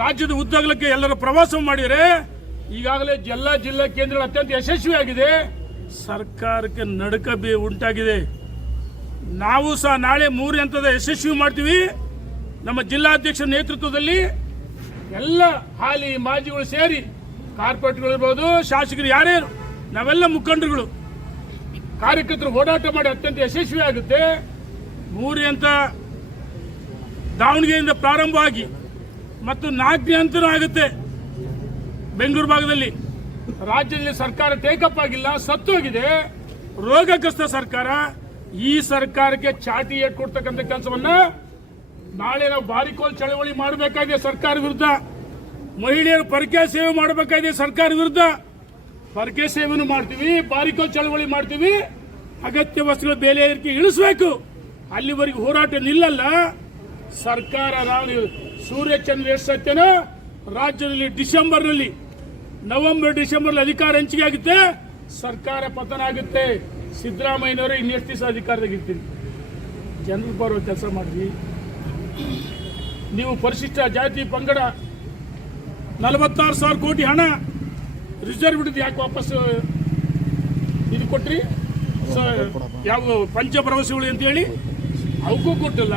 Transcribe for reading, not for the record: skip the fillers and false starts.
ರಾಜ್ಯದ ಉದ್ದಗಲಕ್ಕೆ ಎಲ್ಲರೂ ಪ್ರವಾಸ ಮಾಡಿದರೆ ಈಗಾಗಲೇ ಎಲ್ಲ ಜಿಲ್ಲಾ ಕೇಂದ್ರಗಳು ಅತ್ಯಂತ ಯಶಸ್ವಿಯಾಗಿದೆ. ಸರ್ಕಾರಕ್ಕೆ ನಡುಕ ಉಂಟಾಗಿದೆ. ನಾವು ಸಹ ನಾಳೆ 3 ಹಂತದ ಯಶಸ್ವಿ ಮಾಡ್ತೀವಿ. ನಮ್ಮ ಜಿಲ್ಲಾಧ್ಯಕ್ಷರ ನೇತೃತ್ವದಲ್ಲಿ ಎಲ್ಲ ಹಾಲಿ ಮಾಜಿಗಳು ಸೇರಿ ಕಾರ್ಪೊರೇಟ್ಗಳು ಇರ್ಬೋದು, ಶಾಸಕರು ಯಾರ್ಯಾರು ನಾವೆಲ್ಲ ಮುಖಂಡರುಗಳು ಕಾರ್ಯಕರ್ತರು ಓಡಾಟ ಮಾಡಿ ಅತ್ಯಂತ ಯಶಸ್ವಿ ಆಗುತ್ತೆ. 3 ಹಂತ ದಾವಣಗೆರೆಯಿಂದ ಪ್ರಾರಂಭವಾಗಿ ಮತ್ತು 4ನೇ ಹಂತನೂ ಆಗುತ್ತೆ. ಬೆಂಗಳೂರು ಭಾಗದಲ್ಲಿ ರಾಜ್ಯದಲ್ಲಿ ಸರ್ಕಾರ ಟೇಕಪ್ ಆಗಿಲ್ಲ, ಸತ್ತೋಗಿದೆ, ರೋಗಗ್ರಸ್ತ ಸರ್ಕಾರ. ಈ ಸರ್ಕಾರಕ್ಕೆ ಚಾಟಿ ಏಟ್ ಕೊಡ್ತಕ್ಕಂಥ ಕೆಲಸವನ್ನ ನಾಳೆ ನಾವು ಬಾರಿಕೋಲ್ ಚಳವಳಿ ಮಾಡಬೇಕಾಗಿದೆ ಸರ್ಕಾರ ವಿರುದ್ಧ. ಮಹಿಳೆಯರು ಪರಕೆ ಸೇವೆ ಮಾಡಬೇಕಾಗಿದೆ ಸರ್ಕಾರ ವಿರುದ್ಧ. ಪರಕೆ ಸೇವೆನೂ ಮಾಡ್ತೀವಿ, ಬಾರಿಕೋಲ್ ಚಳವಳಿ ಮಾಡ್ತೀವಿ. ಅಗತ್ಯ ವಸ್ತುಗಳ ಬೆಲೆ ಏರಿಕೆ ಇಳಿಸಬೇಕು. ಅಲ್ಲಿವರೆಗೂ ಹೋರಾಟ ನಿಲ್ಲಲ್ಲ. ಸರ್ಕಾರ ನಾವು ಸೂರ್ಯಚಂದ್ರ ಎಷ್ಟು ಸತ್ಯನೋ ರಾಜ್ಯದಲ್ಲಿ ನವೆಂಬರ್ ಡಿಸೆಂಬರ್ ಅಧಿಕಾರ ಹಂಚಿಕೆ ಆಗುತ್ತೆ, ಸರ್ಕಾರ ಪತನ ಆಗುತ್ತೆ. ಸಿದ್ದರಾಮಯ್ಯನವರು ಇನ್ನೆಷ್ಟು ದಿವಸ ಅಧಿಕಾರದಾಗಿರ್ತೀರಿ? ಜನರ ಬರೋ ಕೆಲಸ ಮಾಡ್ರಿ. ನೀವು ಪರಿಶಿಷ್ಟ ಜಾತಿ ಪಂಗಡ 46,000 ಕೋಟಿ ಹಣ ರಿಸರ್ವ್ ಹಿಡಿದು ಯಾಕೆ ವಾಪಸ್ ಇದು ಕೊಟ್ರಿ? ಯಾವ ಪಂಚ ಭರವಸೆಗಳು ಅಂತ ಹೇಳಿ ಅವಕ್ಕೂ ಕೊಟ್ಟಿಲ್ಲ.